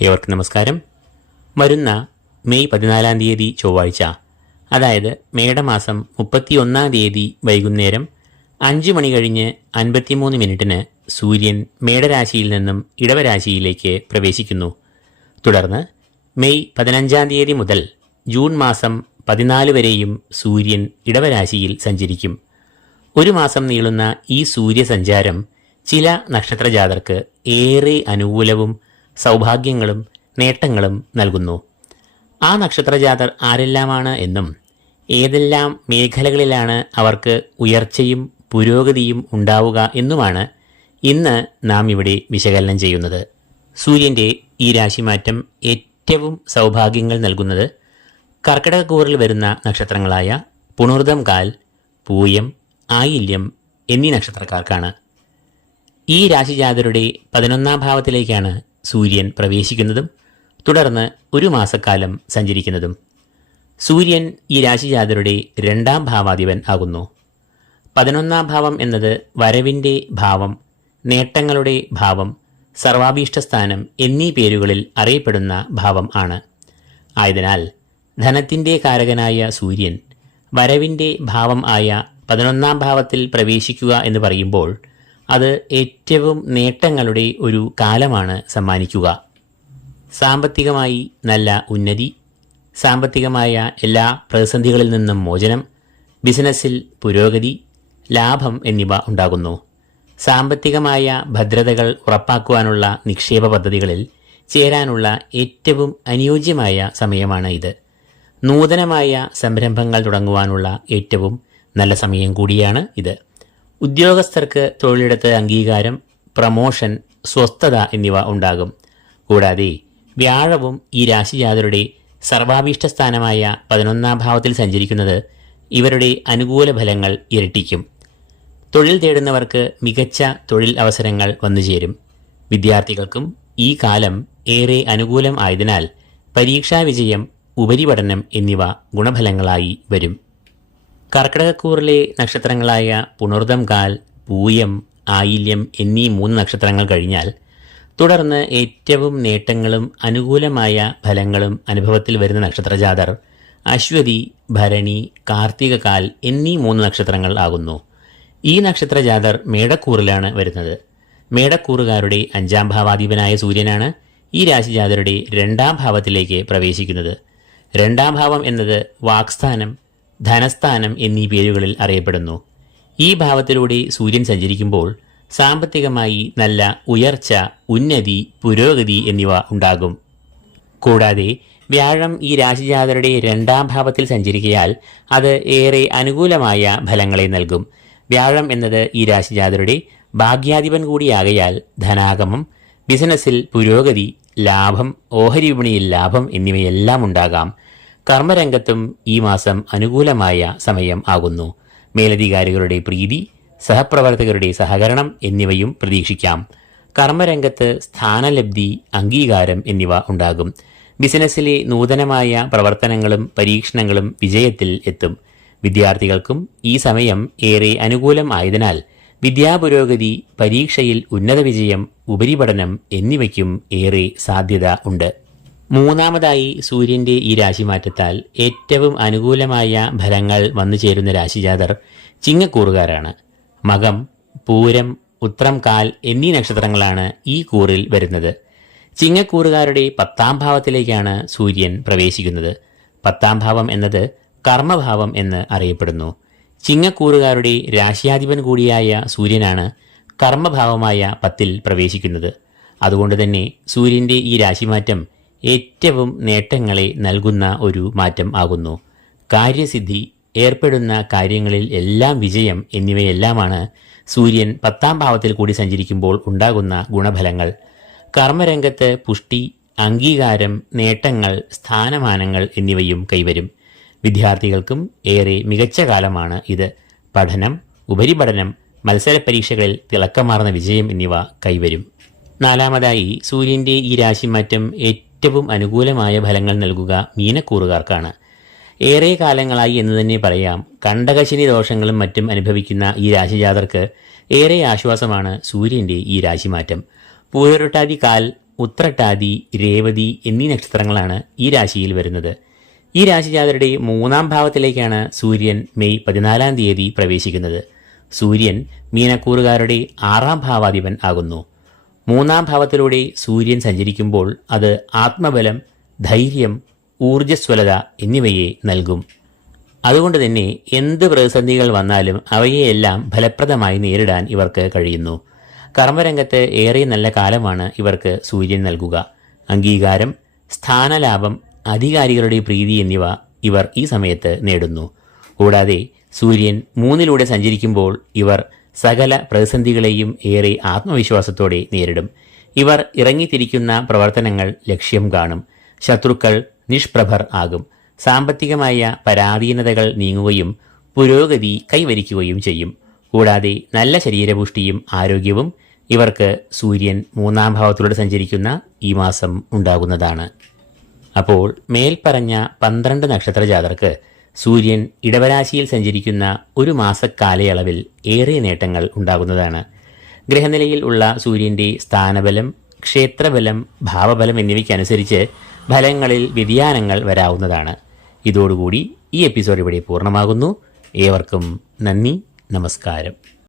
ഏവർക്കും നമസ്കാരം? വരുന്ന മെയ് പതിനാലാം തീയതി ചൊവ്വാഴ്ച. അതായത് മേടമാസം മുപ്പത്തിയൊന്നാം തീയതി വൈകുന്നേരം അഞ്ച് മണി കഴിഞ്ഞ് അൻപത്തിമൂന്ന് മിനിറ്റിന് സൂര്യൻ മേടരാശിയിൽ നിന്നും ഇടവരാശിയിലേക്ക് പ്രവേശിക്കുന്നു. തുടർന്ന് മെയ് പതിനഞ്ചാം തീയതി മുതൽ ജൂൺ മാസം പതിനാല് വരെയും സൂര്യൻ ഇടവരാശിയിൽ സഞ്ചരിക്കും. ഒരു മാസം നീളുന്ന ഈ സൂര്യസഞ്ചാരം ചില നക്ഷത്രജാതർക്ക് ഏറെ അനുകൂലവും സൗഭാഗ്യങ്ങളും നേട്ടങ്ങളും നൽകുന്നു. ആ നക്ഷത്രജാതർ ആരെല്ലാമാണ് എന്നും ഏതെല്ലാം മേഖലകളിലാണ് അവർക്ക് ഉയർച്ചയും പുരോഗതിയും ഉണ്ടാവുക എന്നുമാണ് ഇന്ന് നാം ഇവിടെ വിശകലനം ചെയ്യുന്നത്. സൂര്യന്റെ ഈ രാശിമാറ്റം ഏറ്റവും സൗഭാഗ്യങ്ങൾ നൽകുന്നത് കർക്കിടകക്കൂറിൽ വരുന്ന നക്ഷത്രങ്ങളായ പുണർദം കാൽ പൂയം ആയില്യം എന്നീ നക്ഷത്രക്കാർക്കാണ്. ഈ രാശിജാതരുടെ പതിനൊന്നാം ഭാവത്തിലേക്കാണ് സൂര്യൻ പ്രവേശിക്കുന്നതും തുടർന്ന് ഒരു മാസക്കാലം സഞ്ചരിക്കുന്നതും. സൂര്യൻ ഈ രാശിജാതരുടെ രണ്ടാം ഭാവാധിപൻ ആകുന്നു. പതിനൊന്നാം ഭാവം എന്നത് വരവിന്റെ ഭാവം നേട്ടങ്ങളുടെ ഭാവം സർവാഭീഷ്ടസ്ഥാനം എന്നീ പേരുകളിൽ അറിയപ്പെടുന്ന ഭാവം ആണ്. ആയതിനാൽ ധനത്തിന്റെ കാരകനായ സൂര്യൻ വരവിന്റെ ഭാവം ആയ പതിനൊന്നാം ഭാവത്തിൽ പ്രവേശിക്കുക എന്ന് പറയുമ്പോൾ അത് ഏറ്റവും നേട്ടങ്ങളുടെ ഒരു കാലമാണ് സമ്മാനിക്കുക. സാമ്പത്തികമായി നല്ല ഉന്നതി സാമ്പത്തികമായ എല്ലാ പ്രതിസന്ധികളിൽ നിന്നും മോചനം ബിസിനസ്സിൽ പുരോഗതി ലാഭം എന്നിവ ഉണ്ടാകുന്നു. സാമ്പത്തികമായ ഭദ്രതകൾ ഉറപ്പാക്കുവാനുള്ള നിക്ഷേപ പദ്ധതികളിൽ ചേരാനുള്ള ഏറ്റവും അനുയോജ്യമായ സമയമാണ് ഇത്. നൂതനമായ സംരംഭങ്ങൾ തുടങ്ങുവാനുള്ള ഏറ്റവും നല്ല സമയം കൂടിയാണ് ഇത്. ഉദ്യോഗസ്ഥർക്ക് തൊഴിലിടത്ത് അംഗീകാരം പ്രമോഷൻ സ്വസ്ഥത എന്നിവ ഉണ്ടാകും. കൂടാതെ വ്യാഴവും ഈ രാശിജാതരുടെ സർവാഭീഷ്ട സ്ഥാനമായ പതിനൊന്നാം ഭാവത്തിൽ സഞ്ചരിക്കുന്നത് ഇവരുടെ അനുകൂല ഫലങ്ങൾ ഇരട്ടിക്കും. തൊഴിൽ തേടുന്നവർക്ക് മികച്ച തൊഴിൽ അവസരങ്ങൾ വന്നുചേരും വിദ്യാർത്ഥികൾക്കും ഈ കാലം ഏറെ അനുകൂലം ആയതിനാൽ പരീക്ഷാ വിജയം ഉപരിപഠനം എന്നിവ ഗുണഫലങ്ങളായി വരും. കർക്കിടകക്കൂറിലെ നക്ഷത്രങ്ങളായ പുണർദം കാൽ പൂയം ആയില്യം എന്നീ മൂന്ന് നക്ഷത്രങ്ങൾ കഴിഞ്ഞാൽ തുടർന്ന് ഏറ്റവും നേട്ടങ്ങളും അനുകൂലമായ ഫലങ്ങളും അനുഭവത്തിൽ വരുന്ന നക്ഷത്രജാതർ അശ്വതി ഭരണി കാർത്തികകാൽ എന്നീ മൂന്ന് നക്ഷത്രങ്ങൾ ആകുന്നു. ഈ നക്ഷത്രജാതർ മേടക്കൂറിലാണ് വരുന്നത്. മേടക്കൂറുകാരുടെ അഞ്ചാം ഭാവാധിപനായ സൂര്യനാണ് ഈ രാശിജാതരുടെ രണ്ടാം ഭാവത്തിലേക്ക് പ്രവേശിക്കുന്നത്. രണ്ടാം ഭാവം എന്നത് വാക്സ്ഥാനം ധനസ്ഥാനം എന്നീ പേരുകളിൽ അറിയപ്പെടുന്നു. ഈ ഭാവത്തിലൂടെ സൂര്യൻ സഞ്ചരിക്കുമ്പോൾ സാമ്പത്തികമായി നല്ല ഉയർച്ച ഉന്നതി പുരോഗതി എന്നിവ ഉണ്ടാകും. കൂടാതെ വ്യാഴം ഈ രാശിജാതരുടെ രണ്ടാം ഭാവത്തിൽ സഞ്ചരിക്കയാൽ അത് ഏറെ അനുകൂലമായ ഫലങ്ങളെ നൽകും. വ്യാഴം എന്നത് ഈ രാശിജാതരുടെ ഭാഗ്യാധിപൻ കൂടിയാകയാൽ ധനാഗമം ബിസിനസ്സിൽ പുരോഗതി ലാഭം ഓഹരി വിപണിയിൽ ലാഭം എന്നിവയെല്ലാം ഉണ്ടാകാം. കർമ്മരംഗത്തും ഈ മാസം അനുകൂലമായ സമയം ആകുന്നു. മേലധികാരികളുടെ പ്രീതി സഹപ്രവർത്തകരുടെ സഹകരണം എന്നിവയും പ്രതീക്ഷിക്കാം. കർമ്മരംഗത്ത് സ്ഥാനലബ്ധി അംഗീകാരം എന്നിവ ഉണ്ടാകും. ബിസിനസ്സിലെ നൂതനമായ പ്രവർത്തനങ്ങളും പരീക്ഷണങ്ങളും വിജയത്തിൽ എത്തും. വിദ്യാർത്ഥികൾക്കും ഈ സമയം ഏറെ അനുകൂലം ആയതിനാൽ വിദ്യാപുരോഗതി പരീക്ഷയിൽ ഉന്നത വിജയം ഉപരിപഠനം എന്നിവയ്ക്കും ഏറെ സാധ്യത ഉണ്ട്. മൂന്നാമതായി സൂര്യന്റെ ഈ രാശി മാറ്റത്താൽ ഏറ്റവും അനുകൂലമായ ഫലങ്ങൾ വന്നു ചേരുന്ന രാശിജാതർ ചിങ്ങക്കൂറുകാരാണ്. മകം പൂരം ഉത്രം കാൽ എന്നീ നക്ഷത്രങ്ങളാണ് ഈ കൂറിൽ വരുന്നത്. ചിങ്ങക്കൂറുകാരുടെ പത്താം ഭാവത്തിലേക്കാണ് സൂര്യൻ പ്രവേശിക്കുന്നത്. പത്താം ഭാവം എന്നത് കർമ്മഭാവം എന്ന് അറിയപ്പെടുന്നു. ചിങ്ങക്കൂറുകാരുടെ രാശിയാധിപൻ കൂടിയായ സൂര്യനാണ് കർമ്മഭാവമായ പത്തിൽ പ്രവേശിക്കുന്നത്. അതുകൊണ്ട് തന്നെ സൂര്യന്റെ ഈ രാശിമാറ്റം ഏറ്റവും നേട്ടങ്ങളെ നൽകുന്ന ഒരു മാറ്റം ആകുന്നു. കാര്യസിദ്ധി ഏർപ്പെടുന്ന കാര്യങ്ങളിൽ എല്ലാം വിജയം എന്നിവയെല്ലാമാണ് സൂര്യൻ പത്താം ഭാവത്തിൽ കൂടി സഞ്ചരിക്കുമ്പോൾ ഉണ്ടാകുന്ന ഗുണഫലങ്ങൾ. കർമ്മരംഗത്ത് പുഷ്ടി അംഗീകാരം നേട്ടങ്ങൾ സ്ഥാനമാനങ്ങൾ എന്നിവയും കൈവരും. വിദ്യാർത്ഥികൾക്കും ഏറെ മികച്ച കാലമാണ് ഇത്. പഠനം ഉപരിപഠനം മത്സര പരീക്ഷകളിൽ തിളക്കമാർന്ന വിജയം എന്നിവ കൈവരും. നാലാമതായി സൂര്യന്റെ ഈ രാശിമാറ്റം ഏറ്റവും അനുകൂലമായ ഫലങ്ങൾ നൽകുക മീനക്കൂറുകാർക്കാണ്. ഏറെ കാലങ്ങളായി എന്ന് തന്നെ പറയാം. കണ്ടകശിനി ദോഷങ്ങളും മറ്റും അനുഭവിക്കുന്ന ഈ രാശിജാതർക്ക് ഏറെ ആശ്വാസമാണ് സൂര്യന്റെ ഈ രാശിമാറ്റം. പൂരൊട്ടാതി കാൽ ഉത്രട്ടാതി രേവതി എന്നീ നക്ഷത്രങ്ങളാണ് ഈ രാശിയിൽ വരുന്നത്. ഈ രാശിജാതരുടെ മൂന്നാം ഭാവത്തിലേക്കാണ് സൂര്യൻ മെയ് പതിനാലാം തീയതി പ്രവേശിക്കുന്നത്. സൂര്യൻ മീനക്കൂറുകാരുടെ ആറാം ഭാവാധിപൻ ആകുന്നു. മൂന്നാം ഭാവത്തിലൂടെ സൂര്യൻ സഞ്ചരിക്കുമ്പോൾ അത് ആത്മബലം ധൈര്യം ഊർജസ്വലത എന്നിവയെ നൽകും. അതുകൊണ്ട് തന്നെ എന്ത് പ്രതിസന്ധികൾ വന്നാലും അവയെയെല്ലാം ഫലപ്രദമായി നേരിടാൻ ഇവർക്ക് കഴിയുന്നു. കർമ്മരംഗത്ത് ഏറെ നല്ല കാലമാണ് ഇവർക്ക് സൂര്യൻ നൽകുക. അംഗീകാരം സ്ഥാനലാഭം അധികാരികളുടെ പ്രീതി എന്നിവ ഇവർ ഈ സമയത്ത് നേടുന്നു. കൂടാതെ സൂര്യൻ മൂന്നിലൂടെ സഞ്ചരിക്കുമ്പോൾ ഇവർ സകല പ്രതിസന്ധികളെയും ഏറെ ആത്മവിശ്വാസത്തോടെ നേരിടും. ഇവർ ഇറങ്ങിത്തിരിക്കുന്ന പ്രവർത്തനങ്ങൾ ലക്ഷ്യം കാണും. ശത്രുക്കൾ നിഷ്പ്രഭർ ആകും. സാമ്പത്തികമായ പരാധീനതകൾ നീങ്ങുകയും പുരോഗതി കൈവരിക്കുകയും ചെയ്യും. കൂടാതെ നല്ല ശരീരപുഷ്ടിയും ആരോഗ്യവും ഇവർക്ക് സൂര്യൻ മൂന്നാം ഭാവത്തിലൂടെ സഞ്ചരിക്കുന്ന ഈ മാസം ഉണ്ടാകുന്നതാണ്. അപ്പോൾ മേൽപ്പറഞ്ഞ പന്ത്രണ്ട് നക്ഷത്ര ജാതർക്ക് സൂര്യൻ ഇടവരാശിയിൽ സഞ്ചരിക്കുന്ന ഒരു മാസക്കാലയളവിൽ ഏറെ നേട്ടങ്ങൾ ഉണ്ടാകുന്നതാണ്. ഗ്രഹനിലയിൽ ഉള്ള സൂര്യന്റെ സ്ഥാനബലം ക്ഷേത്രബലം ഭാവബലം എന്നിവയ്ക്കനുസരിച്ച് ഫലങ്ങളിൽ വ്യതിയാനങ്ങൾ വരാവുന്നതാണ്. ഇതോടുകൂടി ഈ എപ്പിസോഡ് ഇവിടെ പൂർണമാകുന്നു. ഏവർക്കും നന്ദി നമസ്കാരം.